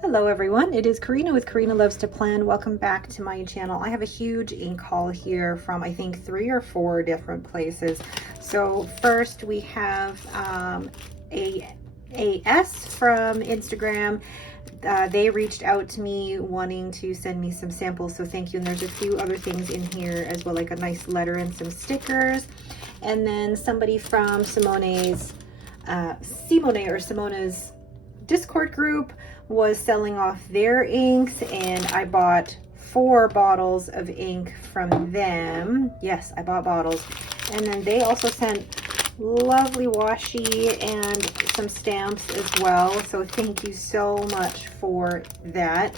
Hello everyone, it is Karina with Karina Loves to Plan. Welcome back to my channel. I have a huge ink haul here from I think 3 or 4 different places. So first we have AS from Instagram. They reached out to me wanting to send me some samples, so thank you. And there's a few other things in here as well, like a nice letter and some stickers. And then somebody from Simone's Discord group was selling off their inks, and I bought 4 bottles of ink from them. Yes, I bought bottles. And then they also sent lovely washi and some stamps as well, so thank you so much for that.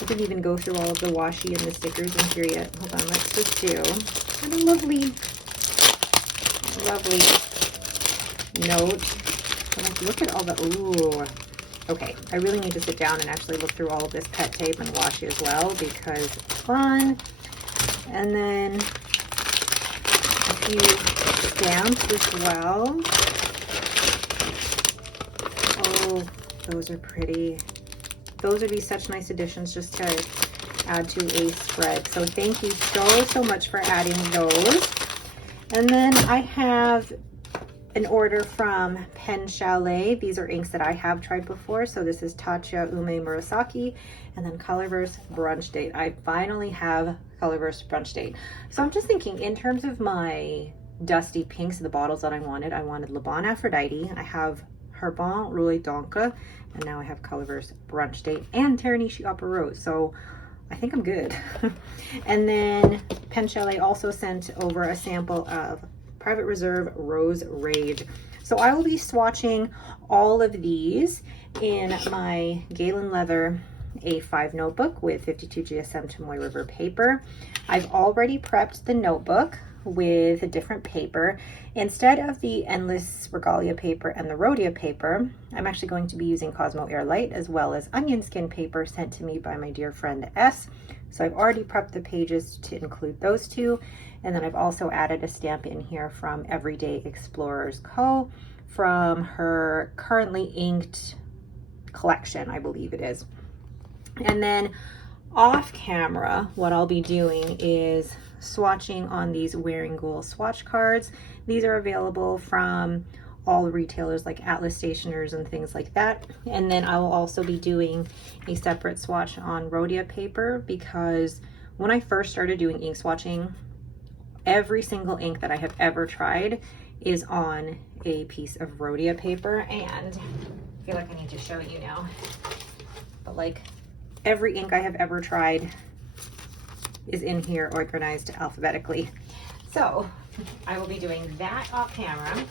I didn't even go through all of the washi and the stickers in here yet. Hold on, let's just do a lovely note. Like, look at all the, ooh. Okay, I really need to sit down and actually look through all of this pet tape and washi as well because it's fun. And then a few stamps as well. Oh, those are pretty. Those would be such nice additions just to add to a spread. So thank you so much for adding those. And then I have an order from PenChalet. These are inks that I have tried before. So this is TAA Um Morisaki, and then Colorverse Brunch Date. I finally have Colorverse Brunch Date. So I'm just thinking in terms of my dusty pinks, the bottles that I wanted Le Bon Aphrodite, I have Herbon Roulet d'Encre, and now I have Colorverse Brunch Date and Teranishi Opera Rose. So I think I'm good. And then PenChalet also sent over a sample of Private Reserve Rose Rage. So I will be swatching all of these in my Galen leather A5 notebook with 52 GSM Tomoe River paper. I've already prepped the notebook with a different paper. Instead of the Endless Regalia paper and the Rhodia paper, I'm actually going to be using Cosmo Airlight as well as onion skin paper sent to me by my dear friend S. So I've already prepped the pages to include those two. And then I've also added a stamp in here from Everyday Explorers Co. from her currently inked collection, I believe it is. And then off camera, what I'll be doing is swatching on these Wearing Ghoul swatch cards. These are available from all retailers like Atlas Stationers and things like that. And then I will also be doing a separate swatch on Rhodia paper because when I first started doing ink swatching, every single ink that I have ever tried is on a piece of Rhodia paper, and I feel like I need to show you now. But like every ink I have ever tried is in here organized alphabetically. So I will be doing that off camera,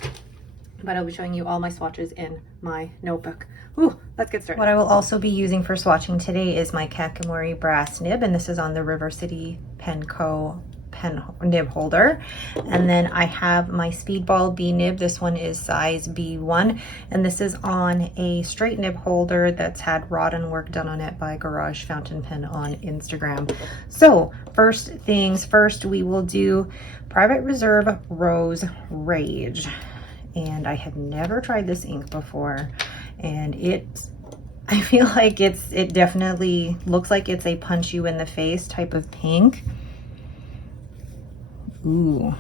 but I'll be showing you all my swatches in my notebook. Ooh, let's get started. What I will also be using for swatching today is my Kakimori brass nib, and this is on the River City Pen Co. pen nib holder. And then I have my Speedball B nib. This one is size B1, and this is on a straight nib holder that's had Rodden work done on it by Garage Fountain Pen on Instagram. So first things first, we will do Private Reserve Rose Rage. And I have never tried this ink before, and I feel like it definitely looks like it's a punch you in the face type of pink. Ooh,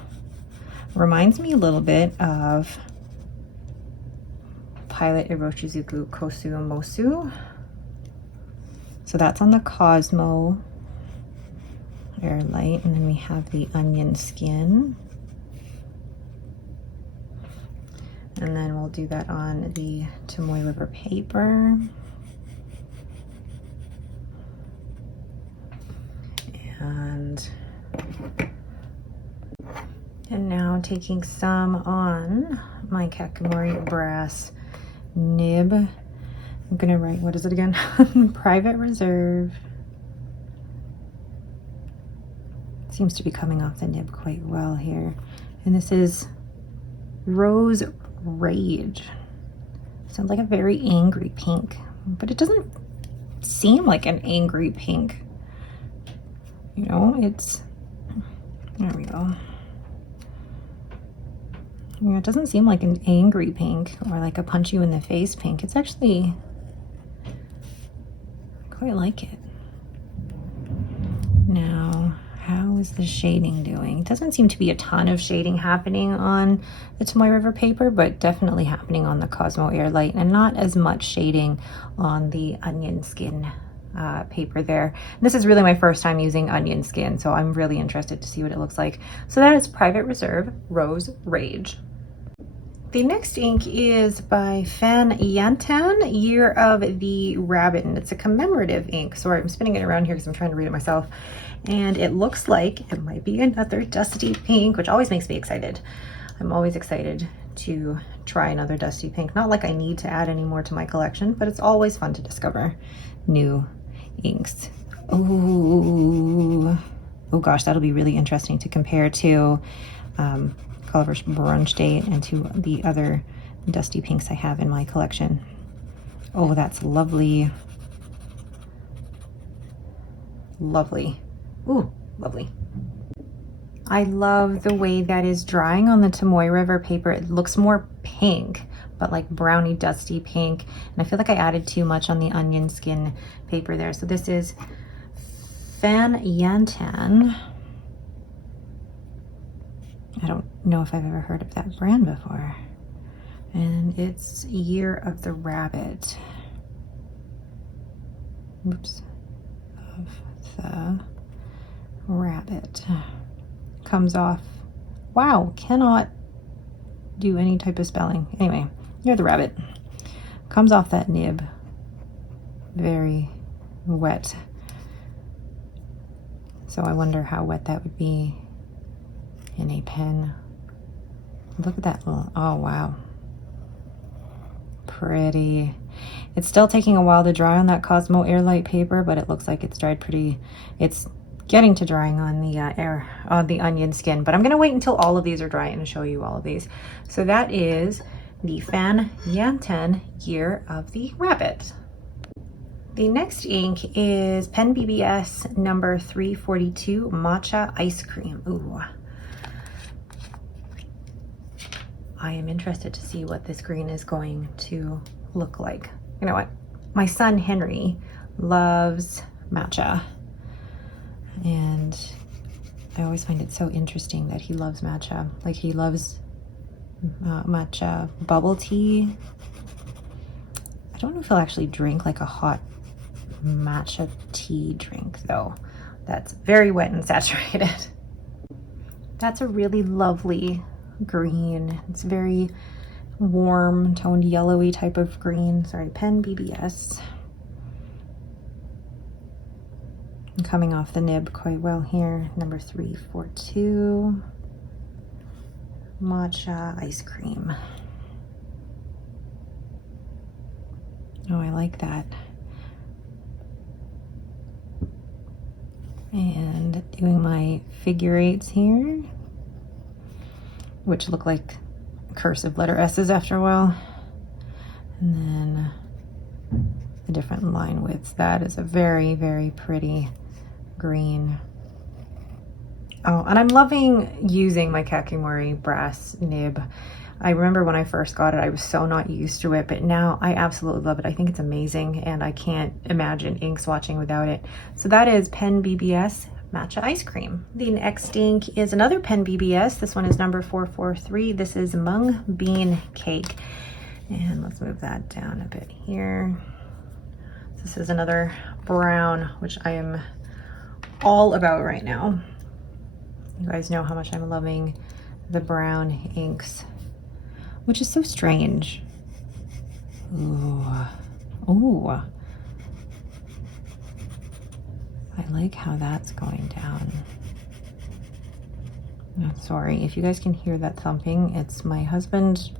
reminds me a little bit of Pilot Iroshizuku Kosu Mosu. So that's on the Cosmo Airlight, and then we have the onion skin. And then we'll do that on the Tomoe River paper. And now taking some on my Kakimori brass nib. I'm gonna write, what is it again? Private Reserve. Seems to be coming off the nib quite well here. And this is Rose Rage. Sounds like a very angry pink, but it doesn't seem like an angry pink. You know, there we go. Yeah, it doesn't seem like an angry pink or like a punch you in the face pink. It's actually quite like it. Now, how is the shading doing? It doesn't seem to be a ton of shading happening on the Tomoe River paper, but definitely happening on the Cosmo Airlight, and not as much shading on the onion skin paper there. And this is really my first time using onion skin, so I'm really interested to see what it looks like. So that is Private Reserve Rose Rage. The next ink is by Fan Yantan, Year of the Rabbit, and it's a commemorative ink. Sorry, I'm spinning it around here because I'm trying to read it myself. And it looks like it might be another dusty pink, which always makes me excited. I'm always excited to try another dusty pink. Not like I need to add any more to my collection, but it's always fun to discover new inks. Oh gosh, that'll be really interesting to compare to Colorverse Brunch Date and to the other dusty pinks I have in my collection. Oh, that's lovely. Lovely. Ooh, lovely. I love the way that is drying on the Tomoe River paper. It looks more pink, but like browny dusty pink. And I feel like I added too much on the onion skin paper there. So this is Fan Yantan. I don't know if I've ever heard of that brand before. And it's Year of the Rabbit. Oops. Of the Rabbit. Comes off. Wow, cannot do any type of spelling. Anyway, Year of the Rabbit. Comes off that nib. Very wet. So I wonder how wet that would be in a pen. Look at that little, oh wow. Pretty. It's still taking a while to dry on that Cosmo Airlight paper, but it looks like it's dried pretty, it's getting to drying on the onion skin, but I'm gonna wait until all of these are dry and show you all of these. So that is the Fan Yantan Year of the Rabbit. The next ink is Pen BBS number 342 Matcha Ice Cream. Ooh. I am interested to see what this green is going to look like. You know what? My son Henry loves matcha, and I always find it so interesting that he loves matcha. Like he loves matcha bubble tea. I don't know if he'll actually drink like a hot matcha tea drink though. That's very wet and saturated. That's a really lovely green. It's very warm toned yellowy type of green. Sorry, Pen BBS. I'm coming off the nib quite well here. Number 342 Matcha Ice Cream. Oh, I like that. And doing my figure eights here, which look like cursive letter S's after a while. And then the different line widths. That is a very, very pretty green. Oh, and I'm loving using my Kakimori brass nib. I remember when I first got it, I was so not used to it, but now I absolutely love it. I think it's amazing, and I can't imagine ink swatching without it. So that is Pen BBS Matcha Ice Cream. The next ink is another Pen BBS. This one is number 443. This is Mung Bean Cake. And let's move that down a bit here. This is another brown, which I am all about right now. You guys know how much I'm loving the brown inks, which is so strange. Ooh. Ooh. I like how that's going down. Oh, sorry, if you guys can hear that thumping, it's my husband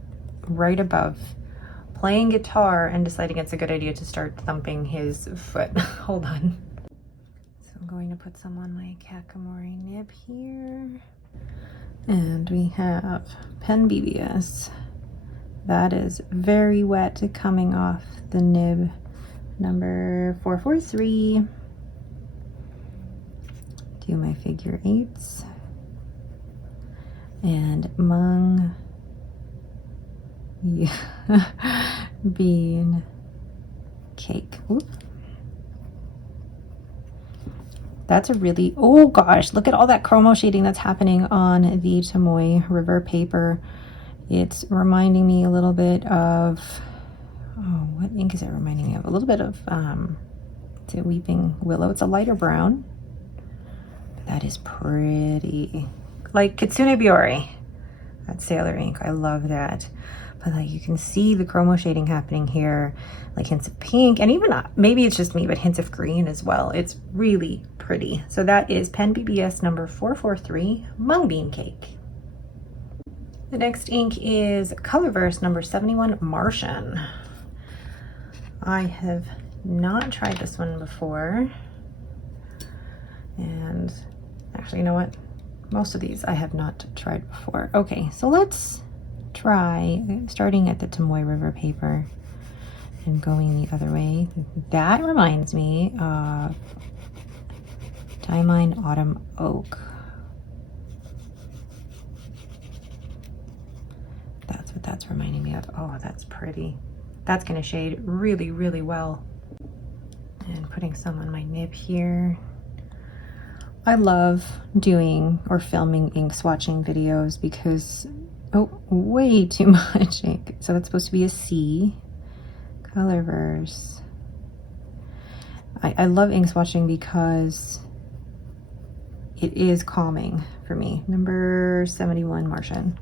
right above playing guitar and deciding it's a good idea to start thumping his foot. Hold on. So I'm going to put some on my Kakimori nib here. And we have Pen BBS. That is very wet coming off the nib, number 443. Do my figure eights. And Mung Bean Cake. Ooh. That's a really, oh gosh, look at all that chromo shading that's happening on the Tomoe River paper. It's reminding me a little bit of, oh, what ink is it reminding me of? A little bit of, is it Weeping Willow? It's a lighter brown. That is pretty. Like Kitsune Biore, that Sailor ink. I love that. But like you can see the chromo shading happening here, like hints of pink, and even maybe it's just me, but hints of green as well. It's really pretty. So that is Pen BBS number 443, Mung Bean Cake. The next ink is Colorverse number 71, Martian. I have not tried this one before. And actually, you know what? Most of these I have not tried before. Okay, so let's try starting at the Tomoe River paper and going the other way. That reminds me of Diamine Autumn Oak. That's what that's reminding me of. Oh, that's pretty. That's gonna shade really, really well. And putting some on my nib here. I love doing or filming ink swatching videos because, oh, way too much ink. So that's supposed to be a C. Colorverse. I love ink swatching because it is calming for me. Number 71, Martian.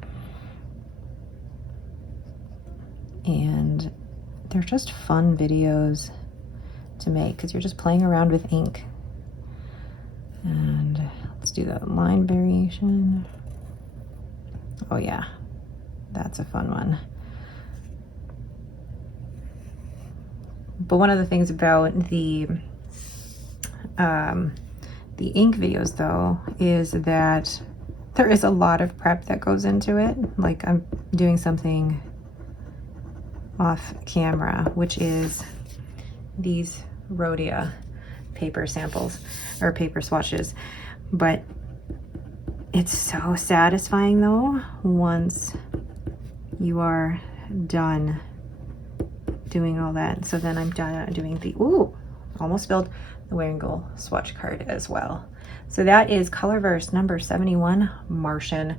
And they're just fun videos to make because you're just playing around with ink. And let's do the line variation. Oh yeah, that's a fun one. But one of the things about the ink videos though is that there is a lot of prep that goes into it. Like I'm doing something off camera, which is these Rhodia paper samples or paper swatches, but it's so satisfying though once you are done doing all that. So then I'm done doing the, ooh, almost spilled the Wearing Goal swatch card as well. So that is Colorverse number 71, Martian.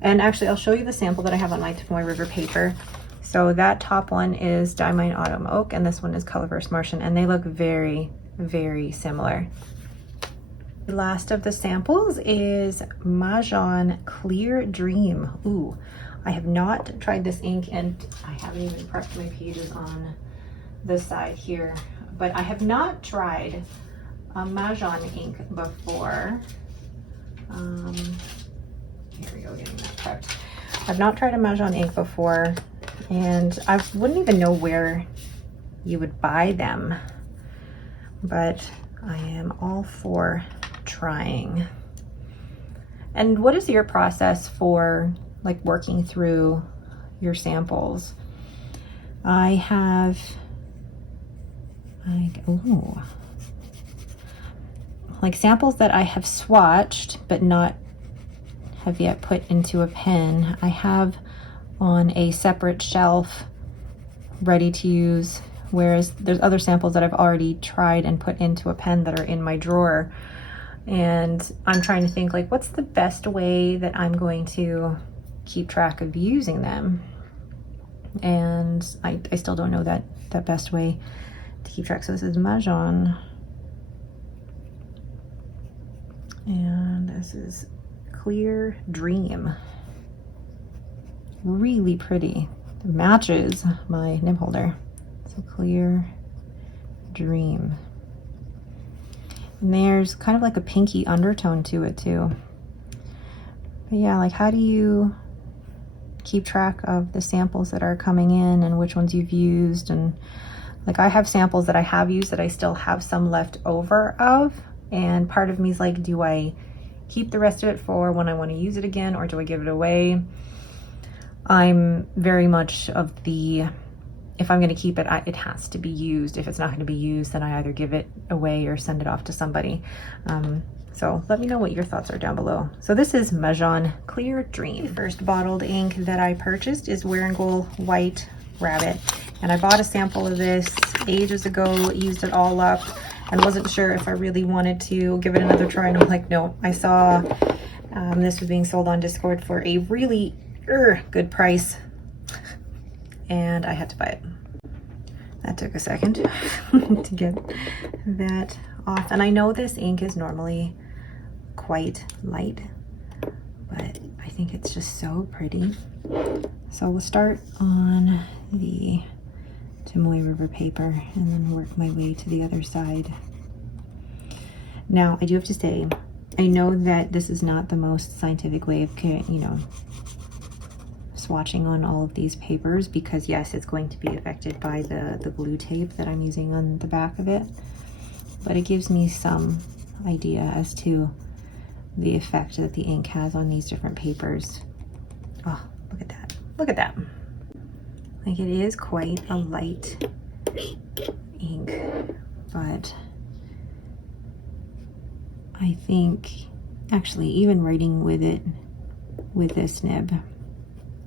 And actually I'll show you the sample that I have on my Tomoe River paper. So that top one is Diamine Autumn Oak and this one is Colorverse Martian, and they look very, very similar. The last of the samples is Mahjong Clear Dream. Ooh, I have not tried this ink and I haven't even prepped my pages on this side here, but I have not tried a Mahjong ink before. Here we go, getting that prepped. I've not tried a Mahjong ink before, and I wouldn't even know where you would buy them, but I am all for trying. And what is your process for like working through your samples? I have like samples that I have swatched but not have yet put into a pen. I have on a separate shelf ready to use, whereas there's other samples that I've already tried and put into a pen that are in my drawer. And I'm trying to think like, what's the best way that I'm going to keep track of using them? And I still don't know that best way to keep track. So this is Mahjong. And this is Clear Dream. Really pretty. It matches my nib holder. So Clear Dream. And there's kind of like a pinky undertone to it too. But yeah, like how do you keep track of the samples that are coming in and which ones you've used? And like I have samples that I have used that I still have some left over of, and part of me is like, do I keep the rest of it for when I want to use it again, or do I give it away? I'm very much of the, if I'm going to keep it, it has to be used. If it's not going to be used, then I either give it away or send it off to somebody. So let me know what your thoughts are down below. So this is Mahjong Clear Dream. The first bottled ink that I purchased is Wearing Goal White Rabbit. And I bought a sample of this ages ago, used it all up, and wasn't sure if I really wanted to give it another try, and I'm like, no. I saw this was being sold on Discord for a really good price, and I had to buy it. That took a second to get that off. And I know this ink is normally quite light, but I think it's just so pretty. So we'll start on the Tomoe River paper and then work my way to the other side. Now, I do have to say, I know that this is not the most scientific way of, swatching on all of these papers, because yes, it's going to be affected by the blue tape that I'm using on the back of it, but it gives me some idea as to the effect that the ink has on these different papers. Oh, look at that. Look at that. Like, it is quite a light ink, but I think actually even writing with it with this nib,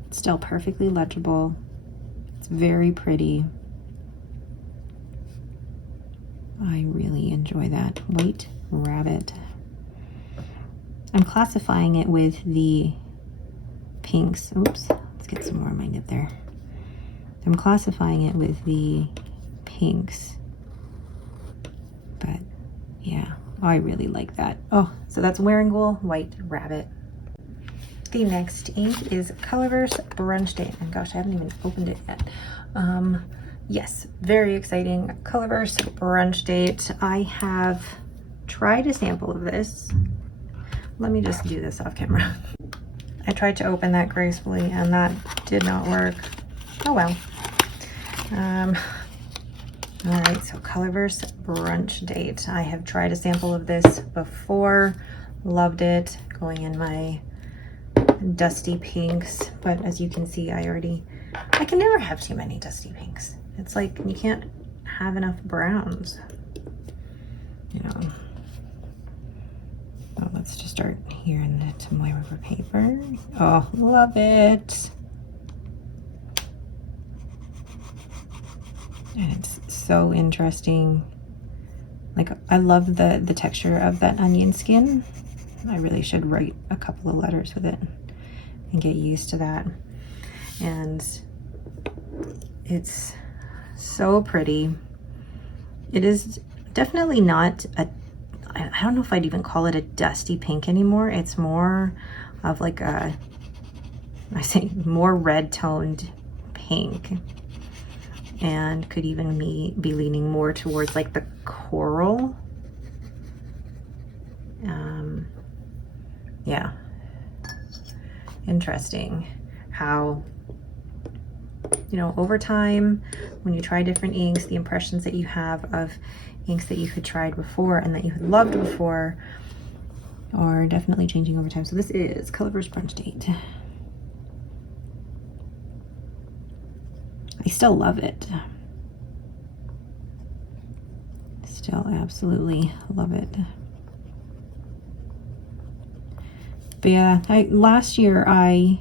it's still perfectly legible. It's very pretty. I really enjoy that. White Rabbit. I'm classifying it with the pinks. Oops, let's get some more of my nib there. I'm classifying it with the pinks, but yeah, I really like that. Oh, so that's Wearingeul White Rabbit. The next ink is Colorverse Brunch Date. And gosh, I haven't even opened it yet. Yes, very exciting. Colorverse Brunch Date. I have tried a sample of this. Let me just do this off camera. I tried to open that gracefully and that did not work. Oh well. All right, so Colorverse Brunch Date. I have tried a sample of this before, loved it, going in my dusty pinks, but as you can see, I can never have too many dusty pinks. It's like you can't have enough browns, Oh, let's just start here in the Tomoe River paper. Oh, love it. And it's so interesting. Like, I love the texture of that onion skin. I really should write a couple of letters with it and get used to that. And it's so pretty. It is definitely not I don't know if I'd even call it a dusty pink anymore. It's more of like I say more red toned pink, and could even be leaning more towards like the coral. Yeah, interesting how, over time, when you try different inks, the impressions that you have of inks that you had tried before and that you had loved before are definitely changing over time. So this is Colorverse Brunch Date. I still love it. Still absolutely love it. But yeah, last year I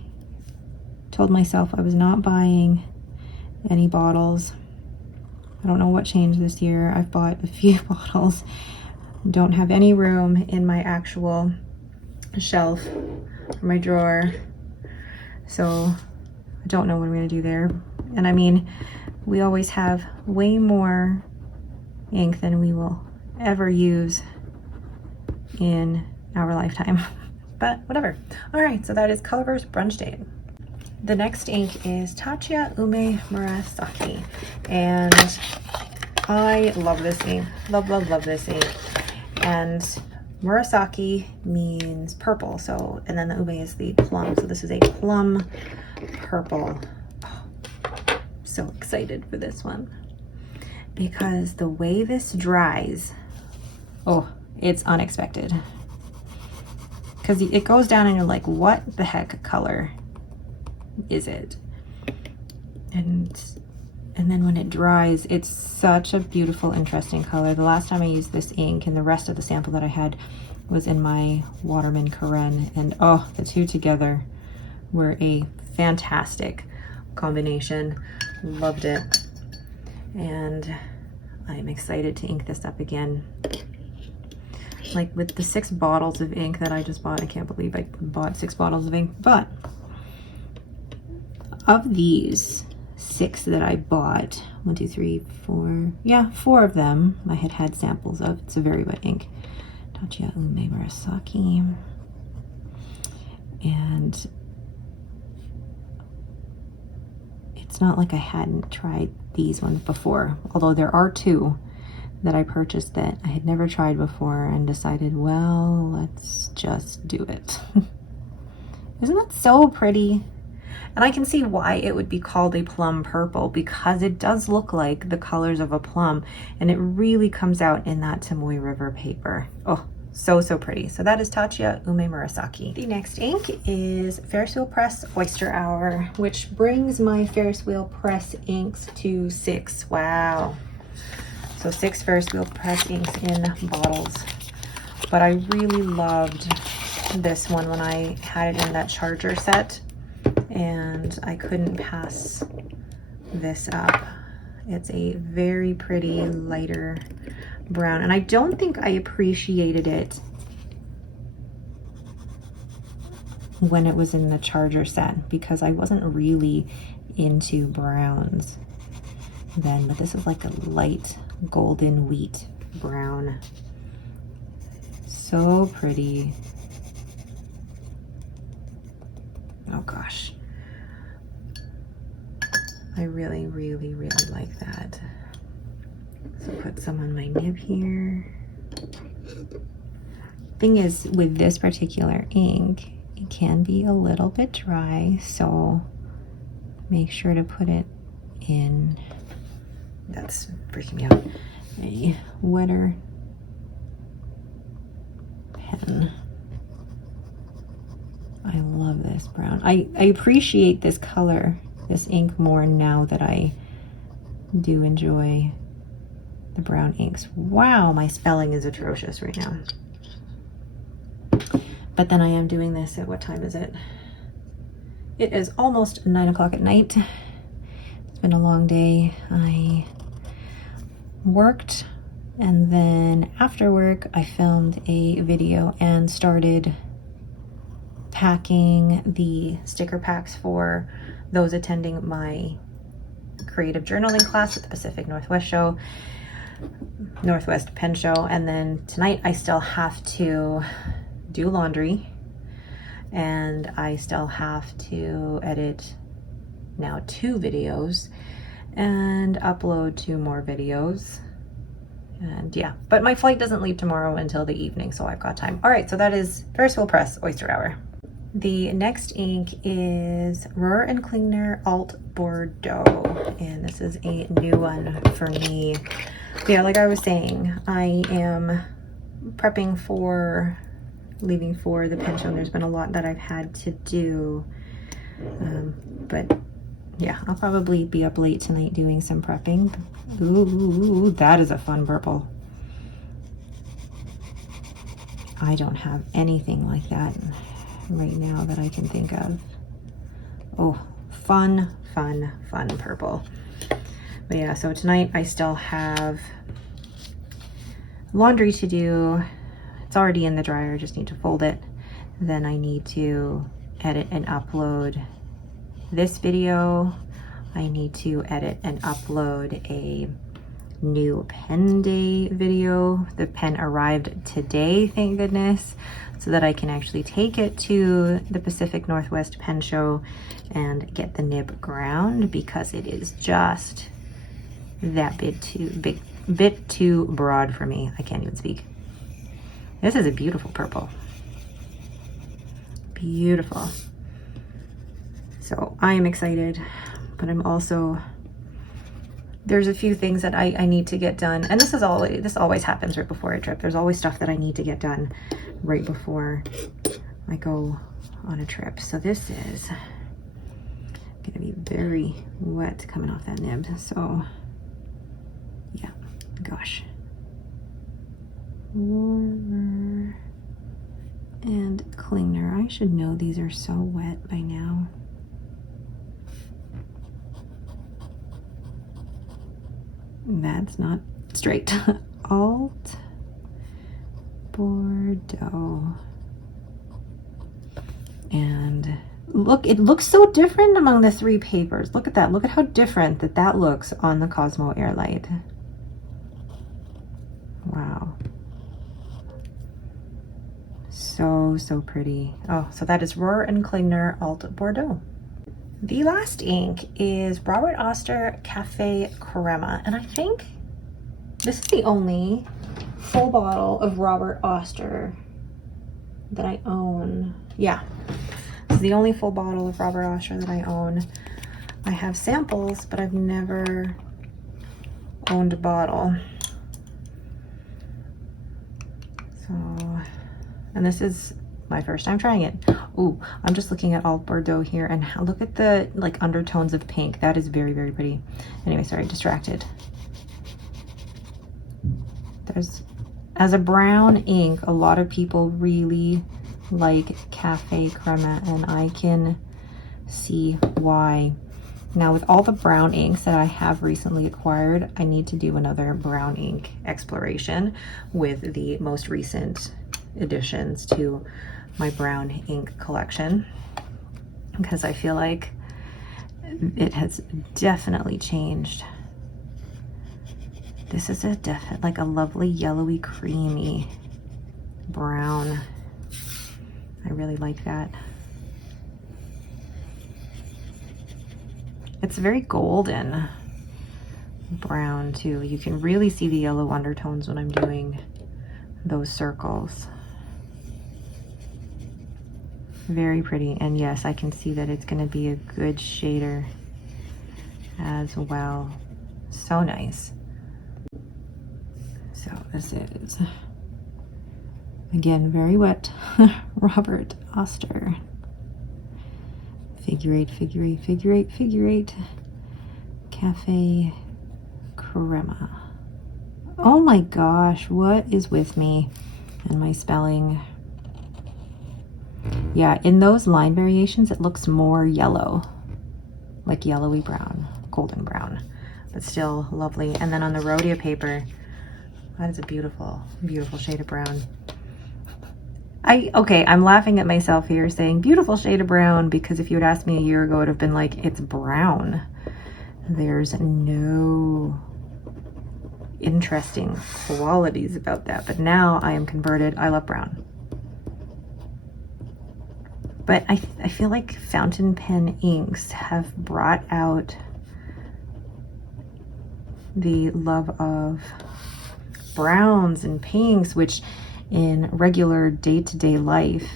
told myself I was not buying any bottles. I don't know what changed this year. I've bought a few bottles. Don't have any room in my actual shelf or my drawer. So I don't know what I'm gonna do there. And I mean, we always have way more ink than we will ever use in our lifetime. But whatever. All right, so that is Colorverse Brunch Date. The next ink is TAA Um Morisaki, and I love this ink. Love, love, love this ink. And Morisaki means purple, so, and then the ume is the plum, so this is a plum purple. Oh, so excited for this one, because the way this dries, oh, it's unexpected. Because it goes down and you're like, what the heck color is it? And then when it dries, it's such a beautiful, interesting color. The last time I used this ink, and the rest of the sample that I had was in my Waterman Karen, and oh, the two together were a fantastic combination. Loved it. And I'm excited to ink this up again. Like with the 6 bottles of ink that I just bought, I can't believe I bought 6 bottles of ink, but of these 6 that I bought, 1, 2, 3, 4, yeah, 4 of them I had samples of. It's a very wet ink. TAA Um Morisaki. And it's not like I hadn't tried these ones before, although there are 2 that I purchased that I had never tried before and decided, well, let's just do it. Isn't that so pretty? And I can see why it would be called a plum purple, because it does look like the colors of a plum, and it really comes out in that Tomoe River paper. Oh, so, so pretty. So that is TAA Um Morisaki. The next ink is Ferris Wheel Press Oyster Hour, which brings my Ferris Wheel Press inks to 6. Wow. So 6 Ferris Wheel Press inks in bottles. But I really loved this one when I had it in that charger set, and I couldn't pass this up. It's a very pretty lighter brown, and I don't think I appreciated it when it was in the charger set because I wasn't really into browns then, but this is like a light golden wheat brown. So pretty. Oh gosh. I really, really, really like that. So put some on my nib here. Thing is, with this particular ink, it can be a little bit dry, so make sure to put it in, that's freaking me out, a wetter pen. I love this brown. I appreciate this color, this ink, more now that I do enjoy the brown inks. Wow, my spelling is atrocious right now. But then I am doing this at, what time is it? It is almost 9 o'clock at night. It's been a long day. I worked, and then after work I filmed a video and started packing the sticker packs for those attending my creative journaling class at the Pacific Northwest Pen Show. And then tonight I still have to do laundry, and I still have to edit now 2 videos and upload 2 more videos. And yeah, but my flight doesn't leave tomorrow until the evening, so I've got time. All right, so that is Ferris Wheel Press Oyster Hour. The next ink is Roarking ALT Bordeaux, and this is a new one for me. Yeah, like I was saying, I am prepping for leaving for the pen show. There's been a lot that I've had to do, but yeah, I'll probably be up late tonight doing some prepping. Ooh, that is a fun purple. I don't have anything like that right now that I can think of. Oh, fun, fun, fun purple. But yeah, so tonight I still have laundry to do. It's already in the dryer, just need to fold it. Then I need to edit and upload this video. I need to edit and upload a new pen day video. The pen arrived today, thank goodness, so that I can actually take it to the Pacific Northwest Pen Show and get the nib ground, because it is just that bit too broad for me. I can't even speak. This is a beautiful purple. Beautiful. So I am excited, but I'm also, there's a few things that I need to get done. And this always happens right before a trip. There's always stuff that I need to get done right before I go on a trip. So this is gonna be very wet coming off that nib. So yeah, gosh. Roarker and Klinger. I should know these are so wet by now. That's not straight. Alt Bordeaux. And look, it looks so different among the three papers. Look at that. Look at how different that looks on the Cosmo Airlight. Wow. So pretty. Oh, so that is Roarking ALT Bordeaux. The last ink is Robert Oyster Cafe Crema. And I think this is the only full bottle of Robert Oyster that I own. Yeah, this is the only full bottle of Robert Oyster that I own. I have samples, but I've never owned a bottle. So, and this is my first time trying it. Ooh, I'm just looking at ALT Bordeaux here, and look at the like undertones of pink. That is very, very pretty. Anyway, sorry, distracted. There's, as a brown ink, a lot of people really like Cafe Crema, and I can see why. Now, with all the brown inks that I have recently acquired, I need to do another brown ink exploration with the most recent additions to my brown ink collection, because I feel like it has definitely changed. This is like a lovely yellowy creamy brown. I really like that. It's very golden brown too. You can really see the yellow undertones when I'm doing those circles. Very pretty. And yes, I can see that it's going to be a good shader as well. So nice. So this is, again, very wet Robert Oyster. Figure eight, figure eight, figure eight, figure eight. Cafe Crema. Oh my gosh, what is with me and my spelling? Yeah, in those line variations, it looks more yellow, like yellowy brown, golden brown, but still lovely. And then on the Rhodia paper, that is a beautiful, beautiful shade of brown. Okay, I'm laughing at myself here saying beautiful shade of brown, because if you had asked me a year ago, it would have been like, it's brown. There's no interesting qualities about that. But now I am converted. I love brown. But I feel like fountain pen inks have brought out the love of browns and pinks, which in regular day-to-day life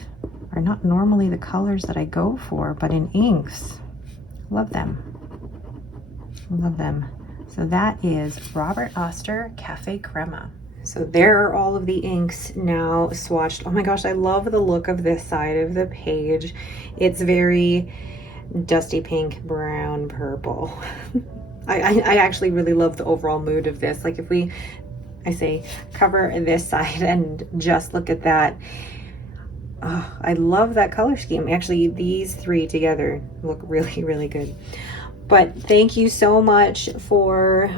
are not normally the colors that I go for, but in inks, love them. Love them. So that is Robert Oyster Cafe Crema. So there are all of the inks now swatched. Oh my gosh, I love the look of this side of the page. It's very dusty pink, brown, purple. I actually really love the overall mood of this. Like if I say cover this side and just look at that. Oh, I love that color scheme. Actually, these three together look really, really good. But thank you so much for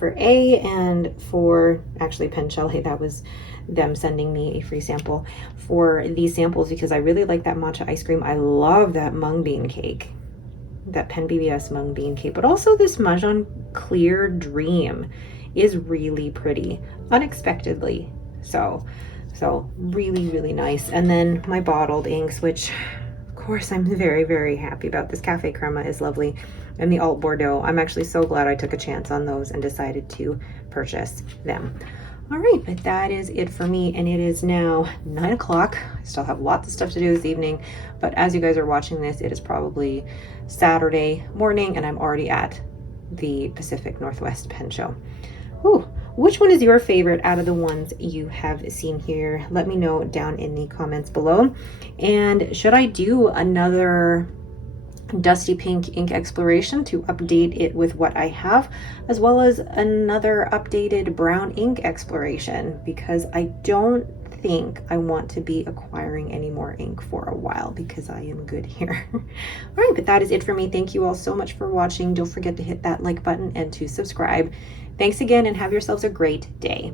A and for actually PenChalet. That was them sending me a free sample for these samples, because I really like that matcha ice cream. I love that mung bean cake, that Pen BBS mung bean cake, but also this Mahjong Clear Dream is really pretty, unexpectedly. So really, really nice. And then my bottled inks, which of course I'm very, very happy about. This Cafe Crema is lovely, and the ALT Bordeaux. I'm actually so glad I took a chance on those and decided to purchase them. All right, but that is it for me, and it is now 9 o'clock. I still have lots of stuff to do this evening, but as you guys are watching this, it is probably Saturday morning, and I'm already at the Pacific Northwest Pen Show. Ooh, which one is your favorite out of the ones you have seen here? Let me know down in the comments below. And should I do another dusty pink ink exploration to update it with what I have, as well as another updated brown ink exploration, because I don't think I want to be acquiring any more ink for a while because I am good here. All right, but that is it for me. Thank you all so much for watching. Don't forget to hit that like button and to subscribe. Thanks again and have yourselves a great day.